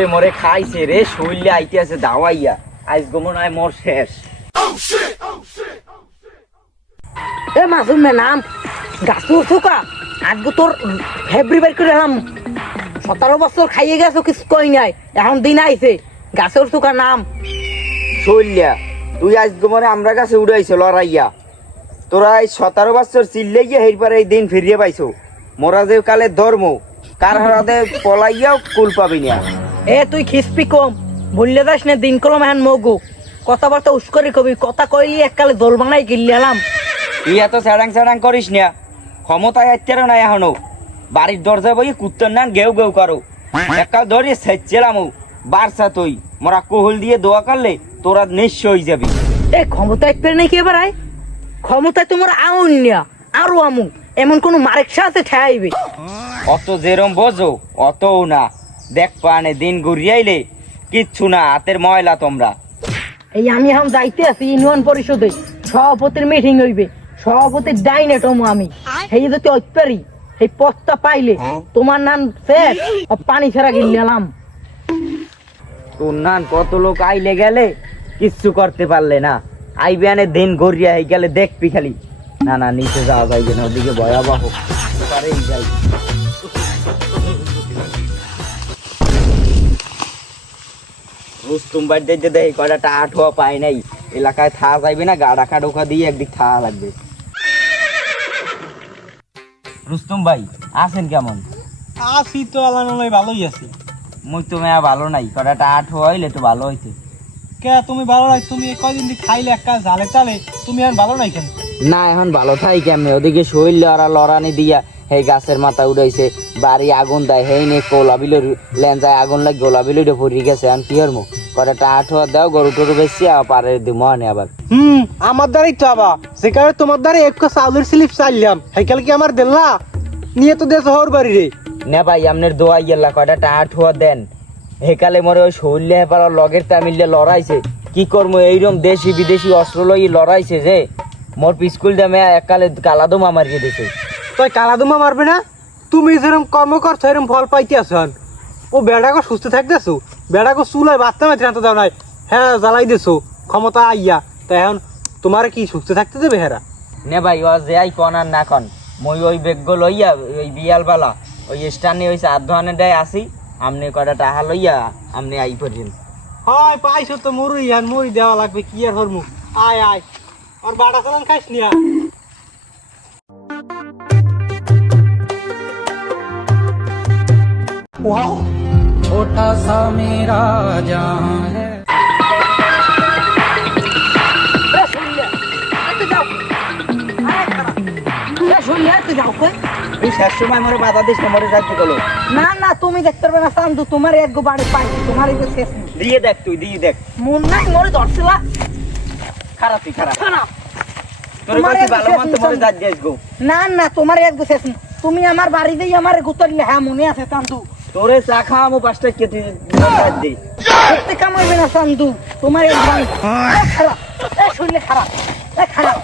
তোরে মরে খাইছে রে শৈলে আইতে আছে দাওয়াইয়া। আজ গমন আয় মোর শেষ। এ মাসুম মে নাম গাছু থুকা আজকে তোর ফেব্রি বের করে এলাম। সতেরো বছর খাইয়ে গেছো কিছু কই নাই। এখন দিন আইছে। গাছের থুকা নাম? শৈলিয়া তুই আজ গমনে আমরা কাছে উড়াইছো লড়াইয়া। তোরা এই সতেরো বছর চিল্লে গিয়ে হেরপারে এই দিন ফিরিয়ে পাইছো। মোরা যে কালে ধর্ম কার হারাতে পলাইয়াও কুল পাবি না। এ তুই খিসপি কম। বললে যাস না দিন কলম এখন মগু। কথাবার্তা উস্করি কবি কথা কইলি এককালে দোল বানাই কিনলে এলাম। তুই এত স্যাডাং স্যাডাং করিস না। ক্ষমতায় আত্মারও নাই এখনও। বাড়ির দরজা বই কুত্তর নান গেউ গেউ করো। একাল ধরে সেচ্ছিলাম বারসা তুই। মোরা কোহল দিয়ে দোয়া করলে তোরা নিঃস্ব হয়ে যাবি। এ ক্ষমতা একটু নাকি এবার আয়? ক্ষমতায় তোমার আউন নিয়া আরও আমু। এমন কোন মারেকসা আছে ঠেয়াইবে। অত যেরম বোঝো অতও না। দেখ পানে দিন ঘুরিয়াইলে কিচ্ছু না হাতের ময়লা তোমরা। এই আমি এখন যাইতে আছি ইউনিয়ন পরিষদে। সভাপতির মিটিং হইবে। সভাপতির আমি। সেই যদি অত্যারি সেই পথটা পাইলে তোমার নাম শেষ। পানি গিলাম তোর নান কত লোক আইলে গেলে কিচ্ছু করতে পারলে না। আইবিয়ানে দিন গড়িয়া হয়ে গেলে দেখবি খালি। না না নিচে যাওয়া যাইবে না ওদিকে ভয়াবহ। পারেই যাই। রুস্তুম বাড়িতে যে দেখি কয়টা টাকা ঠোয়া পাই নাই। এলাকায় থা যাইবে না গা ডাকা ডোকা দিয়ে একদিক থা লাগবে। রুস্তুম ভাই আছেন কেমন? আছি তো আল্লাহ ভালোই আছি। মুই তো মেয়া ভালো নাই কয়টা টাকা ঠোয়া হইলে তো ভালো হইতে। কে তুমি ভালো নাই তুমি কয়দিন দিয়ে খাইলে একটা জালে চালে তুমি আর ভালো নাই কেন? না এখন ভালো থাই কেমনে? ওদিকে শৈল লড়া লড়ানি দিয়া সেই গাছের মাথা উড়াইছে বাড়ি আগুন দেয় হেই নে গোলাবিল লেঞ্জায় আগুন লাগে গোলাবিল পড়ি গেছে এখন কি হরমু আঠোয়া দাও গরু টরু বেশি আর পারে দিব আবার। হুম আমার দ্বারাই তো আবার। সেখানে তোমার দ্বারা একটু চাউলের স্লিপ চাইলাম হেকাল কি আমার দিল্লা নিয়ে তো দেশ হর বাড়ি রে। না ভাই আপনার দোয়াই গেলা আঠোয়া দেন। হেকালে মরে ওই শৈল্য হেপার লগের তামিল্লে লড়াইছে। কি করব এইরকম দেশি বিদেশি অস্ত্র লই লড়াইছে যে। মোর পিস্কুল দামে একালে কালাদম আমার দিছে। তুই কালাদুমা মারবে না? তুমি যেরকম কর্ম করছ এরকম ফল পাইতে আসন ও বেড়াকে সুস্থ থাকতেছো বেড়াকে চুলায় বাচ্চা মাত্র আনতে দাও নাই। হ্যাঁ জ্বালাই দিছো ক্ষমতা আইয়া। তাই এখন তোমার কি সুস্থ থাকতে দেবে হেরা? নে ভাই ও যে আই কন আর না কন। মই ওই বেগ্য লইয়া ওই বিয়াল বালা ওই স্টানে ওই ধরনের ডাই আসি আমনে কটা টাহা লইয়া আমনে আই পড়ছেন হয় পাইছো তো মুড়ি আর মুড়ি দেওয়া লাগবে কি আর হরমু আয় আয়। আর বাটা চালান খাইস নি আর। বাধা দিস মরে যাচ্ছে গেলো না না তুমি দেখতে পারবে না চান্দু তোমার এক গো বাড়ি পাইছি তোমার এই শেষ দিয়ে দেখ তুই দিয়ে দেখ। মন নাই মরে ধরছিলা খারাপ খারাপ। খারাপ তোর তোমার কাছে এক ভালো শেষ মন তো মরে নিশান। যাচ্ছে গো। না না তোমার এক গো শেষ তুমি আমার বাড়িতেই আমার হ্যাঁ মনে আছে চান্দু তোরে চা খাওয়ামো, পাঁচটা কেটে দিই দেখতে কামাইবে না, চান্দু। তোমার এই ধান খারাপ শুনলে খারাপ খারাপ।